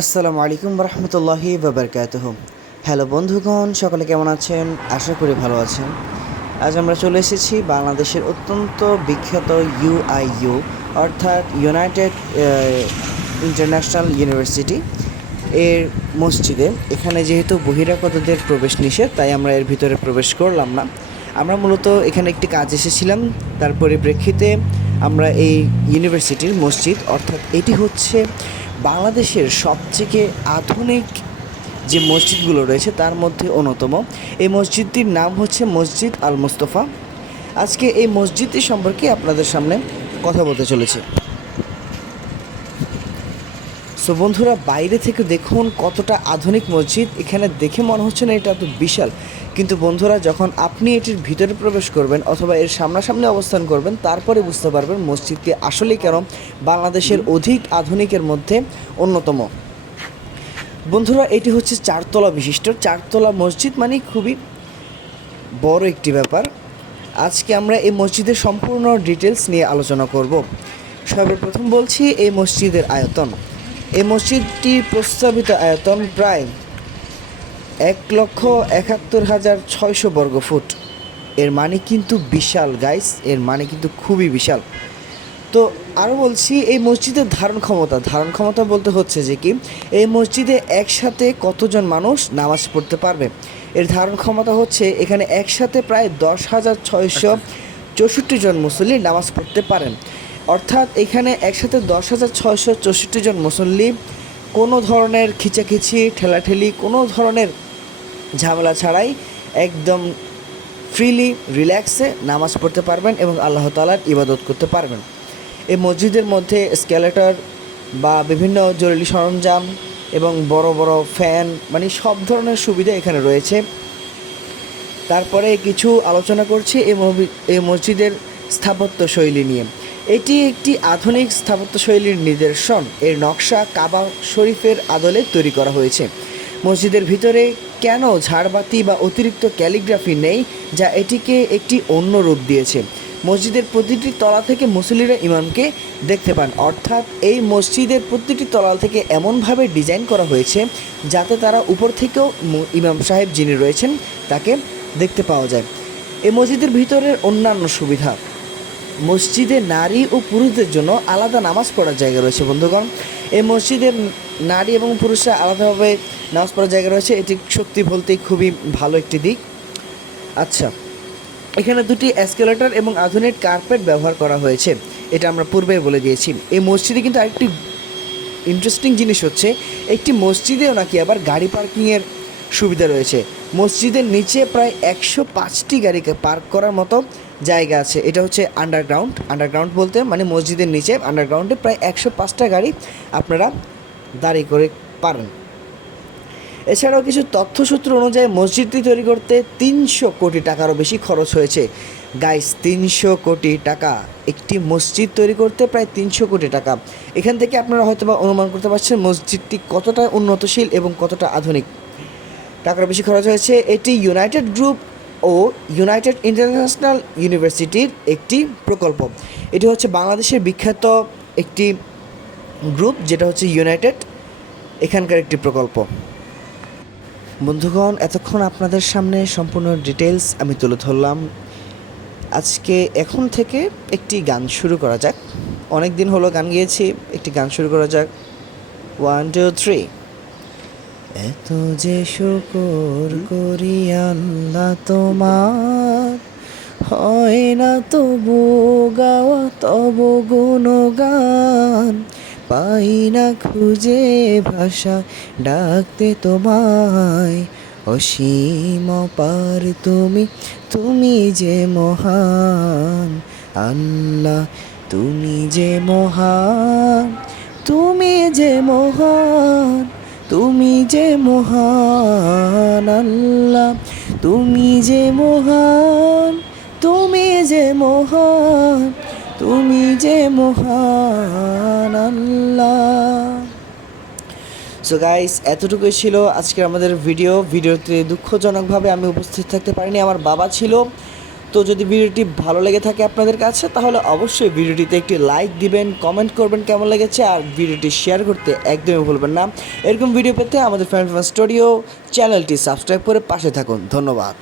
আসসালামু আলাইকুম রহমতুল্লাহি বাবরকাতহ হ্যালো বন্ধুগণ, সকলে কেমন আছেন? আশা করি ভালো আছেন। আজ আমরা চলে এসেছি বাংলাদেশের অত্যন্ত বিখ্যাত ইউআইইউ অর্থাৎ ইউনাইটেড ইন্টারন্যাশনাল ইউনিভার্সিটি এর মসজিদে। এখানে যেহেতু বহিরাগতদের প্রবেশ নিষেধ, তাই আমরা এর ভিতরে প্রবেশ করলাম না। আমরা মূলত এখানে একটি কাজ এসেছিলাম। তার পরিপ্রেক্ষিতে আমরা এই ইউনিভার্সিটির মসজিদ, অর্থাৎ এটি হচ্ছে বাংলাদেশের সবথেকে আধুনিক যে মসজিদগুলো রয়েছে, তার মধ্যে অন্যতম। এই মসজিদটির নাম হচ্ছে মসজিদ আল মুস্তফা আজকে এই মসজিদটি সম্পর্কে আপনাদের সামনে কথা বলতে চলেছে। সো বন্ধুরা, বাইরে থেকে দেখুন কতটা আধুনিক মসজিদ। এখানে দেখে মনে হচ্ছে না এটা এত বিশাল। কিন্তু বন্ধুরা, যখন আপনি এটির ভিতরে প্রবেশ করবেন অথবা এর সামনাসামনি অবস্থান করবেন, তারপরে বুঝতে পারবেন মসজিদটি আসলেই কেন বাংলাদেশের অধিক আধুনিকের মধ্যে অন্যতম। বন্ধুরা, এটি হচ্ছে চারতলা বিশিষ্ট। চারতলা মসজিদ মানে খুবই বড় একটি ব্যাপার। আজকে আমরা এই মসজিদের সম্পূর্ণ ডিটেলস নিয়ে আলোচনা করব। সর্বপ্রথম বলছি এই মসজিদের আয়তন। এই মসজিদটির প্রস্তাবিত আয়তন প্রায় এক লক্ষ একাত্তর হাজার ছয়শো বর্গ ফুট। এর মানে কিন্তু বিশাল গাইস এর মানে কিন্তু খুবই বিশাল। তো আরও বলছি এই মসজিদের ধারণ ক্ষমতা ধারণ ক্ষমতা বলতে হচ্ছে যে কি এই মসজিদে একসাথে কতজন মানুষ নামাজ পড়তে পারবে? এর ধারণ ক্ষমতা হচ্ছে এখানে একসাথে প্রায় দশ হাজার ছয়শো চৌষট্টি জন মুসল্লি নামাজ পড়তে পারেন। অর্থাৎ এখানে একসাথে দশ হাজার ছয়শো চৌষট্টি জন মুসল্লি, কোনো ধরনের খিচাখিচি, ঠেলাঠেলি, কোনো ধরনের ঝামেলা ছাড়াই একদম ফ্রিলি রিল্যাক্সে নামাজ পড়তে পারবেন এবং আল্লাহ তালার ইবাদত করতে পারবেন। এই মসজিদের মধ্যে স্কেলেটর বা বিভিন্ন জরুরি সরঞ্জাম এবং বড় বড় ফ্যান মানে সব ধরনের সুবিধা এখানে রয়েছে। তারপরে কিছু আলোচনা করছি এই মসজিদের স্থাপত্য শৈলী নিয়ে। এটি একটি আধুনিক স্থাপত্য শৈলীর নিদর্শন। এর নকশা কাবা শরীফের আদলে তৈরি করা হয়েছে। মসজিদের ভিতরে কেন ঝাড়বাতি বা অতিরিক্ত ক্যালিগ্রাফি নেই, যা এটিকে একটি অন্য রূপ দিয়েছে? মসজিদের প্রতিটি তলা থেকে মুসল্লিরা ইমামকে দেখতে পান। অর্থাৎ এই মসজিদের প্রতিটি তলা থেকে এমনভাবে ডিজাইন করা হয়েছে, যাতে তারা উপর থেকেও ইমাম সাহেব যিনি রয়েছেন, তাকে দেখতে পাওয়া যায়। এই মসজিদের ভিতরের অন্যান্য সুবিধা মসজিদে নারী ও পুরুষদের জন্য আলাদা নামাজ পড়ার জায়গা রয়েছে, বন্ধুগণ। এই মসজিদের নারী এবং পুরুষরা আলাদাভাবে নামাজ পড়ার জায়গা রয়েছে। এটি সত্যি বলতেই খুবই ভালো একটি দিক। আচ্ছা এখানে দুটি এসকেলেটর এবং আধুনিক কার্পেট ব্যবহার করা হয়েছে। এটা আমরা পূর্বে বলে দিয়েছি। এই মসজিদে কিন্তু আরেকটি ইন্টারেস্টিং জিনিস হচ্ছে, একটি মসজিদেও নাকি আবার গাড়ি পার্কিংয়ের সুবিধা রয়েছে। মসজিদের নিচে প্রায় একশো পাঁচটি গাড়িকে পার্ক করার মতো জায়গা আছে। এটা হচ্ছে আন্ডারগ্রাউন্ড আন্ডারগ্রাউন্ড বলতে মানে মসজিদের নিচে আন্ডারগ্রাউন্ডে প্রায় একশো পাঁচটা গাড়ি আপনারা দাঁড়িয়ে করে পারেন। এছাড়াও কিছু তথ্যসূত্র অনুযায়ী মসজিদটি তৈরি করতে তিনশো কোটি টাকারও বেশি খরচ হয়েছে। গাইস তিনশো কোটি টাকা। একটি মসজিদ তৈরি করতে প্রায় তিনশো কোটি টাকা। এখান থেকে আপনারা হয়তো বা অনুমান করতে পারছেন মসজিদটি কতটা উন্নতশীল এবং কতটা আধুনিক। টাকার বেশি খরচ হয়েছে। এটি ইউনাইটেড গ্রুপ ও ইউনাইটেড ইন্টারন্যাশনাল ইউনিভার্সিটির একটি প্রকল্প। এটি হচ্ছে বাংলাদেশের বিখ্যাত একটি গ্রুপ, যেটা হচ্ছে ইউনাইটেড এখানকার একটি প্রকল্প। বন্ধুগণ, এতক্ষণ আপনাদের সামনে সম্পূর্ণ ডিটেলস আমি তুলে ধরলাম। আজকে এখন থেকে একটি গান শুরু করা যাক। অনেক দিন হলো গান গিয়েছি, একটি গান শুরু করা যাক। ওয়ান টু থ্রি এত যে শুকর করি আল্লাহ তোমার, হয় না তবু গাওয়া তব গুণগান। পাই না খুঁজে ভাষা ডাকতে তোমায়, অসীম পার তুমি তুমি যে মহান। আল্লাহ, তুমি যে মহান, তুমি যে মহান। তুমি যে মহান আল্লাহ, তুমি যে মহান, তুমি যে মহান, তুমি যে মহান আল্লাহ। সো গাইস এতটুকুই ছিল আজকের আমাদের ভিডিও ভিডিওতে দুঃখজনকভাবে আমি উপস্থিত থাকতে পারিনি। আমার বাবা ছিল। তো যদি ভিডিওটি ভালো লেগে থাকে আপনাদের কাছে, তাহলে অবশ্যই ভিডিওটিতে একটি লাইক দিবেন কমেন্ট করবেন কেমন লেগেছে, আর ভিডিওটি শেয়ার করতে একদমই ভুলবেন না। এরকম ভিডিও পেতে আমাদের ফ্যান ফ্যান স্টুডিও চ্যানেলটি সাবস্ক্রাইব করে পাশে থাকুন। ধন্যবাদ।